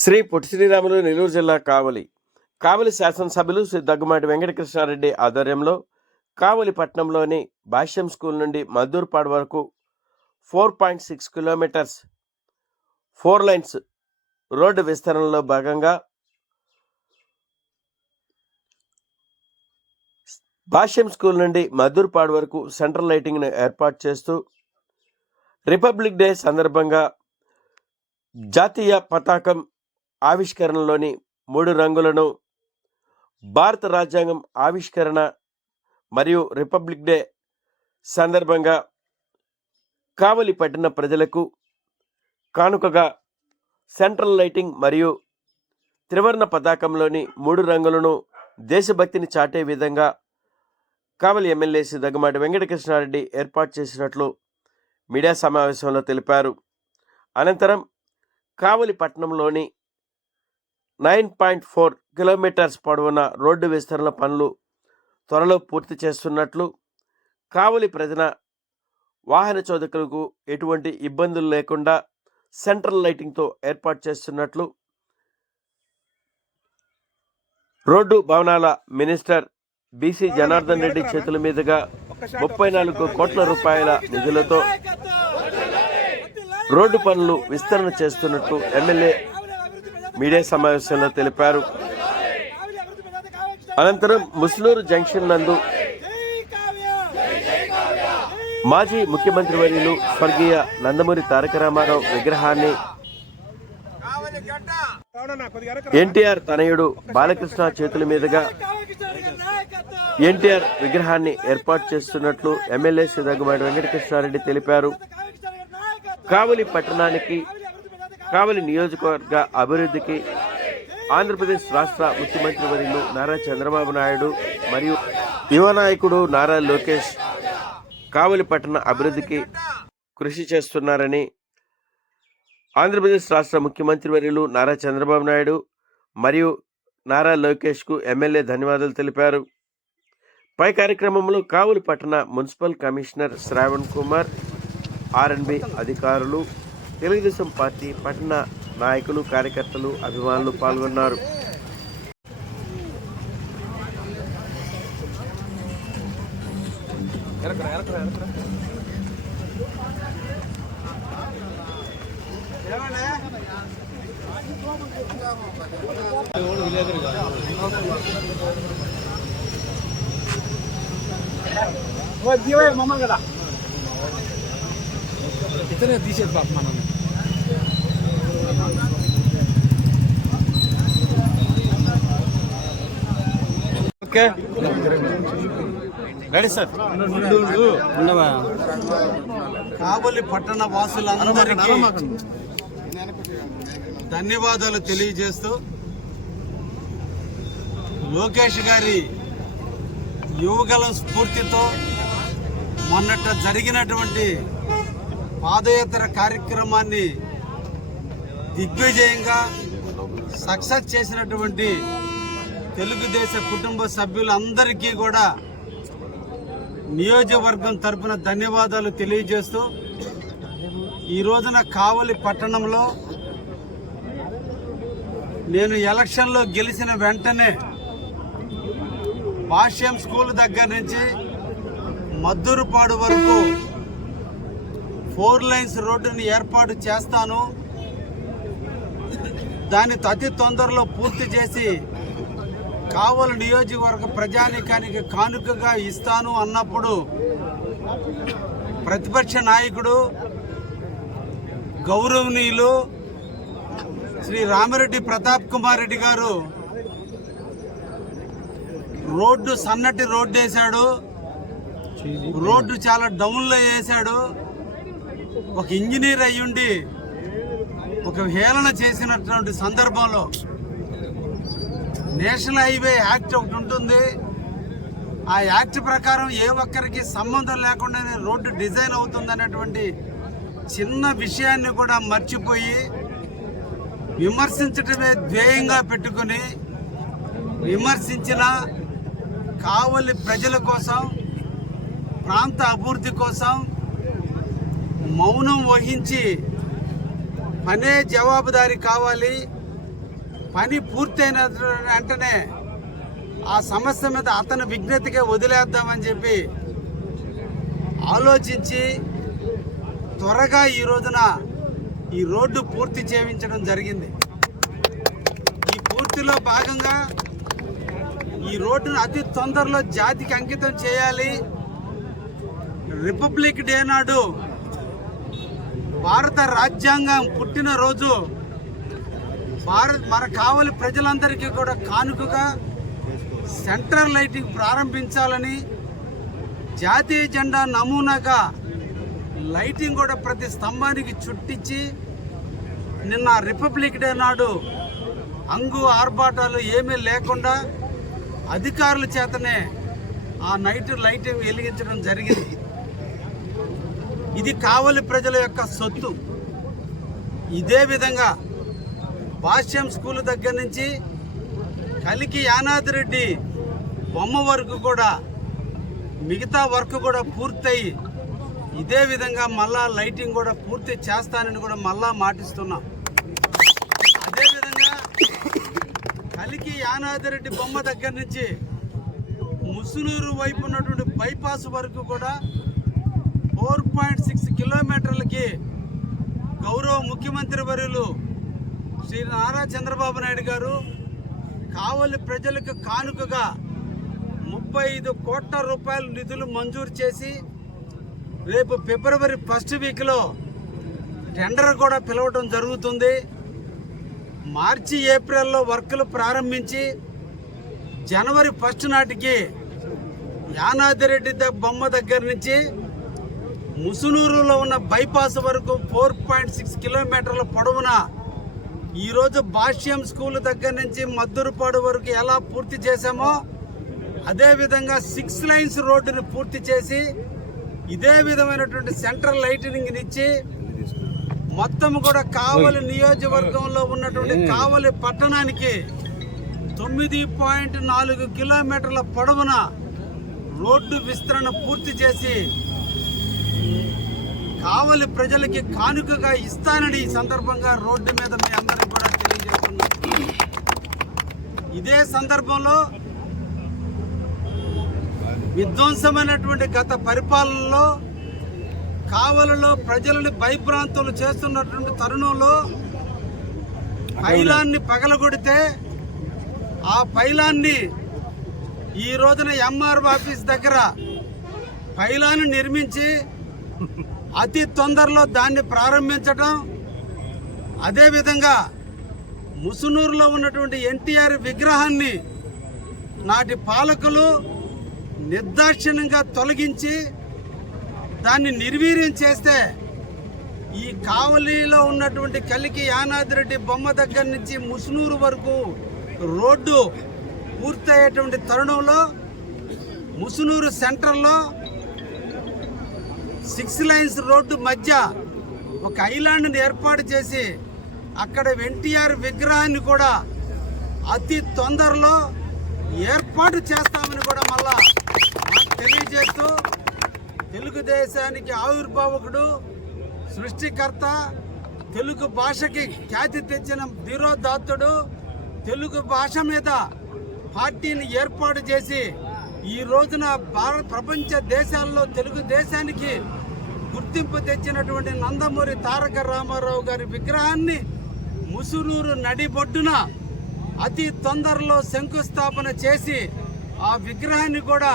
శ్రీ పొట్టి శ్రీరాములు నెల్లూరు జిల్లా కావలి శాసనసభ్యులు శ్రీ దగ్గుమాటి వెంకటకృష్ణారెడ్డి ఆధ్వర్యంలో కావలి పట్టణంలోని భాష్యం స్కూల్ నుండి మద్దూరుపాడు వరకు 4.6 కిలోమీటర్స్ 4 లైన్స్ రోడ్డు విస్తరణలో భాగంగా భాష్యం స్కూల్ నుండి మద్దూరుపాడు వరకు సెంట్రల్ లైటింగ్ను ఏర్పాటు చేస్తూ రిపబ్లిక్ డే సందర్భంగా జాతీయ పతాకం ఆవిష్కరణలోని 3 రంగులను, భారత రాజ్యాంగం ఆవిష్కరణ మరియు రిపబ్లిక్ డే సందర్భంగా కావలి పట్టణ ప్రజలకు కానుకగా సెంట్రల్ లైటింగ్ మరియు త్రివర్ణ పతాకంలోని 3 రంగులను దేశభక్తిని చాటే విధంగా కావలి ఎమ్మెల్యే శ్రీ దగ్గుమాటి వెంకటకృష్ణారెడ్డి ఏర్పాటు చేసినట్లు మీడియా సమావేశంలో తెలిపారు. అనంతరం కావలి పట్టణంలోని 9.4 కిలోమీటర్స్ పొడవున రోడ్డు విస్తరణ పనులు త్వరలో పూర్తి చేస్తున్నట్లు, కావలి ప్రజల వాహన చోదకులకు ఎటువంటి ఇబ్బందులు లేకుండా సెంట్రల్ లైటింగ్తో ఏర్పాటు చేస్తున్నట్లు రోడ్డు భవనాల మినిస్టర్ బీసీ జనార్దన్ రెడ్డి చేతుల మీదుగా 34 కోట్ల రూపాయల నిధులతో రోడ్డు పనులు విస్తరణ చేస్తున్నట్టు ఎమ్మెల్యే మీడియా సమావేశంలో తెలిపారు. అనంతరం ముస్లూరు జంక్షన్ నందు మాజీ ముఖ్యమంత్రి వర్యులు స్వర్గీయ నందమూరి తారక రామారావు విగ్రహాన్ని ఎన్టీఆర్ తనయుడు బాలకృష్ణ చేతుల మీదుగా ఎన్టీఆర్ విగ్రహాన్ని ఏర్పాటు చేస్తున్నట్లు ఎమ్మెల్యే శ్రీ దగ్గుమాటి వెంకటకృష్ణారెడ్డి తెలిపారు. కావలి పట్టణానికి, కావలి నియోజకవర్గ అభివృద్ధికి ఆంధ్రప్రదేశ్ రాష్ట్ర ముఖ్యమంత్రి వర్యులు నారా చంద్రబాబు నాయుడు మరియు యువ నాయకుడు నారా లోకేష్ కావలి పట్టణ అభివృద్ధికి కృషి చేస్తున్నారని ఆంధ్రప్రదేశ్ రాష్ట్ర ముఖ్యమంత్రి వర్యులు నారా చంద్రబాబు నాయుడు మరియు నారా లోకేష్కు ఎమ్మెల్యే ధన్యవాదాలు తెలిపారు. పై కార్యక్రమంలో కావలి పట్టణ municipal commissioner Shravan Kumar, RNB అధికారులు, తెలుగుదేశం పార్టీ పట్టణ నాయకులు, కార్యకర్తలు, అభిమానులు పాల్గొన్నారు. మమ్మల్ని కదా ఇతనే తీసేది బాబు మనం ఓకే రెడీ సార్. కావలి పట్టణ వాసులందరికీ ధన్యవాదాలు తెలియజేస్తూ, లోకేష్ గారి యువగలం స్ఫూర్తితో మొన్నట జరిగినటువంటి పాదయాత్ర కార్యక్రమాన్ని దిగ్విజయంగా సక్సెస్ చేసినటువంటి తెలుగుదేశ కుటుంబ సభ్యులందరికీ కూడా నియోజకవర్గం తరపున ధన్యవాదాలు తెలియజేస్తూ, ఈ రోజున కావలి పట్టణంలో నేను ఎలక్షన్లో గెలిచిన వెంటనే భాష్యం స్కూల్ దగ్గర నుంచి మద్దూరుపాడు వరకు 4 లైన్స్ రోడ్డుని ఏర్పాటు చేస్తాను, దాన్ని అతి తొందరలో పూర్తి చేసి కావలి నియోజకవర్గ ప్రజానీకానికి కానుకగా ఇస్తాను అన్నప్పుడు ప్రతిపక్ష నాయకుడు గౌరవనీయులు శ్రీ రామిరెడ్డి ప్రతాప్ కుమార్ రెడ్డి గారు సన్నటి రోడ్డు వేశాడు, రోడ్డు చాలా డౌన్లో వేశాడు. ఒక ఇంజనీర్ అయ్యుండి ఒక హేళన చేసినటువంటి సందర్భంలో నేషనల్ హైవే యాక్ట్ ఒకటి ఉంటుంది, ఆ యాక్ట్ ప్రకారం ఏ ఒక్కరికి సంబంధం లేకుండానే రోడ్డు డిజైన్ అవుతుంది అనేటువంటి చిన్న విషయాన్ని కూడా మర్చిపోయి విమర్శించటమే ధ్యేయంగా పెట్టుకుని విమర్శించిన కావలి ప్రజల కోసం, ప్రాంత అభివృద్ధి కోసం మౌనం వహించి పనే జవాబుదారీ కావాలి, పని పూర్తయిన వెంటనే ఆ సమస్య మీద అతని విజ్ఞతగా వదిలేద్దామని చెప్పి ఆలోచించి త్వరగా ఈ రోజున ఈ రోడ్డు పూర్తి చేయించడం జరిగింది. ఈ పూర్తిలో భాగంగా ఈ రోడ్డును అతి తొందరలో జాతికి అంకితం చేయాలి. రిపబ్లిక్ డే నాడు భారత రాజ్యాంగం పుట్టినరోజు మన కావలి ప్రజలందరికీ కూడా కానుకగా సెంట్రల్ లైటింగ్ ప్రారంభించాలని, జాతీయ జెండా నమూనాగా లైటింగ్ కూడా ప్రతి స్తంభానికి చుట్టించి నిన్న రిపబ్లిక్ డే నాడు అంగు ఆర్భాటాలు ఏమీ లేకుండా అధికారుల చేతనే ఆ నైట్ లైటింగ్ వెలిగించడం జరిగింది. ఇది కావలి ప్రజల యొక్క సొత్తు. ఇదే విధంగా భాష్యం స్కూల్ దగ్గర నుంచి కలికి యానాదిరెడ్డి బొమ్మ వరకు కూడా మిగతా వర్క్ కూడా పూర్తయి ఇదే విధంగా మళ్ళా లైటింగ్ కూడా పూర్తి చేస్తానని కూడా మళ్ళా మాటిస్తున్నాం. అదేవిధంగా కలికి యానాదిరెడ్డి బొమ్మ దగ్గర నుంచి ముసునూరు వైపు ఉన్నటువంటి బైపాస్ వరకు కూడా 4.6 కిలోమీటర్లకి గౌరవ ముఖ్యమంత్రి వర్యులు శ్రీ నారా చంద్రబాబు నాయుడు గారు కావలి ప్రజలకు కానుకగా 35 కోట్ల రూపాయల నిధులు మంజూరు చేసి రేపు ఫిబ్రవరి 1st వీక్లో టెండర్ కూడా పిలవడం జరుగుతుంది. మార్చి ఏప్రిల్లో వర్కులు ప్రారంభించి జనవరి 1st నాటికి యానాదిరెడ్డి బొమ్మ దగ్గర నుంచి ముసునూరులో ఉన్న బైపాస్ వరకు 4.6 కిలోమీటర్ల పొడవున ఈరోజు భాష్యం స్కూల్ దగ్గర నుంచి మద్దూరుపాడు వరకు ఎలా పూర్తి చేశామో అదేవిధంగా 6 లైన్స్ రోడ్డుని పూర్తి చేసి ఇదే విధమైనటువంటి సెంట్రల్ లైటింగ్ ఇచ్చి మొత్తం కూడా కావలి నియోజకవర్గంలో ఉన్నటువంటి కావలి పట్టణానికి 9.4 కిలోమీటర్ల పొడవున రోడ్డు విస్తరణ పూర్తి చేసి కావలి ప్రజలకి కానుకగా ఇస్తానని ఈ సందర్భంగా రోడ్డు మీద మీ అందరికీ కూడా తెలియజేస్తున్నాం. ఇదే సందర్భంలో విధ్వంసమైనటువంటి గత పరిపాలనలో కావలిలో ప్రజలను భయభ్రాంతులు చేస్తున్నటువంటి తరుణంలో పైలాన్ని పగలగొడితే ఆ పైలాన్ని ఈ రోజున ఎంఆర్ ఆఫీస్ దగ్గర పైలాన్ని నిర్మించి అతి తొందరలో దాన్ని ప్రారంభించడం, అదేవిధంగా ముసునూరులో ఉన్నటువంటి ఎన్టీఆర్ విగ్రహాన్ని నాటి పాలకులు నిర్దాక్షిణ్యంగా తొలగించి దాన్ని నిర్వీర్యం చేస్తే ఈ కావలిలో ఉన్నటువంటి కలికి యానాదిరెడ్డి బొమ్మ దగ్గర నుంచి ముసునూరు వరకు రోడ్డు పూర్తయ్యేటువంటి తరుణంలో ముసునూరు సెంటర్లో 6 లైన్స్ రోడ్డు మధ్య ఒక ఐలాండ్ని ఏర్పాటు చేసి అక్కడ ఎన్టీఆర్ విగ్రహాన్ని కూడా అతి తొందరలో ఏర్పాటు చేస్తామని కూడా మళ్ళా మాకు తెలియజేస్తూ తెలుగుదేశానికి ఆవిర్భావకుడు, సృష్టికర్త, తెలుగు భాషకి ఖ్యాతి తెచ్చిన ధీరోదాత్తుడు, తెలుగు భాష మీద పార్టీని ఏర్పాటు చేసి ఈ రోజున ప్రపంచ దేశాల్లో తెలుగు దేశానికి గుర్తింపు తెచ్చినటువంటి నందమూరి తారక రామారావు గారి విగ్రహాన్ని ముసునూరు నడిబొడ్డున అతి తొందరలో శంకుస్థాపన చేసి ఆ విగ్రహాన్ని కూడా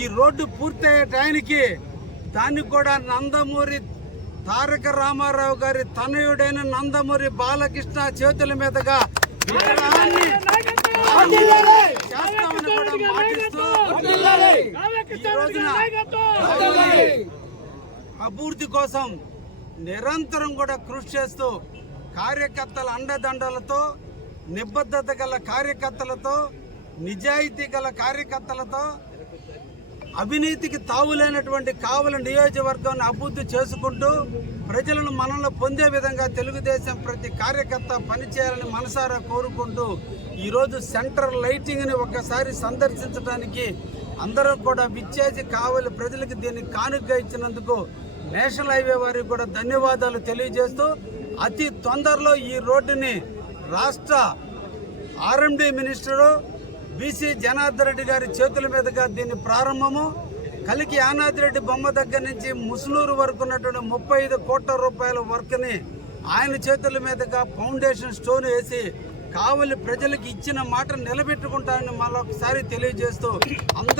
ఈ రోడ్డు పూర్తయ్యే టైంకి దాన్ని కూడా నందమూరి తారక రామారావు గారి తనయుడైన నందమూరి బాలకృష్ణ చేతుల మీదుగా విగ్రహాన్ని చేస్తామని కూడా మాటిస్తూ ఈ రోజున అభివృద్ధి కోసం నిరంతరం కూడా కృషి చేస్తూ కార్యకర్తల అండదండలతో, నిబద్ధత గల కార్యకర్తలతో, నిజాయితీ గల కార్యకర్తలతో అవినీతికి తావులేనటువంటి కావలి నియోజకవర్గాన్ని అభివృద్ధి చేసుకుంటూ ప్రజలను మనల్ని పొందే విధంగా తెలుగుదేశం ప్రతి కార్యకర్త పనిచేయాలని మనసారా కోరుకుంటూ ఈరోజు సెంట్రల్ లైటింగ్ని ఒక్కసారి సందర్శించడానికి అందరూ కూడా విచ్చేసి కావలి ప్రజలకు దీన్ని కానుకగా ఇచ్చినందుకు నేషనల్ హైవే వారికి కూడా ధన్యవాదాలు తెలియజేస్తూ అతి తొందరలో ఈ రోడ్డుని రాష్ట్ర RMD minister BC Janardhan Reddy గారి చేతుల మీదుగా దీని ప్రారంభము. కలికి యానాదిరెడ్డి బొమ్మ దగ్గర నుంచి ముసునూరు వరకు ఉన్నటువంటి 35 కోట్ల రూపాయల వర్క్ని ఆయన చేతుల మీదుగా ఫౌండేషన్ స్టోన్ వేసి కావలి ప్రజలకు ఇచ్చిన మాట నిలబెట్టుకుంటానని మరొకసారి తెలియజేస్తూ అందరి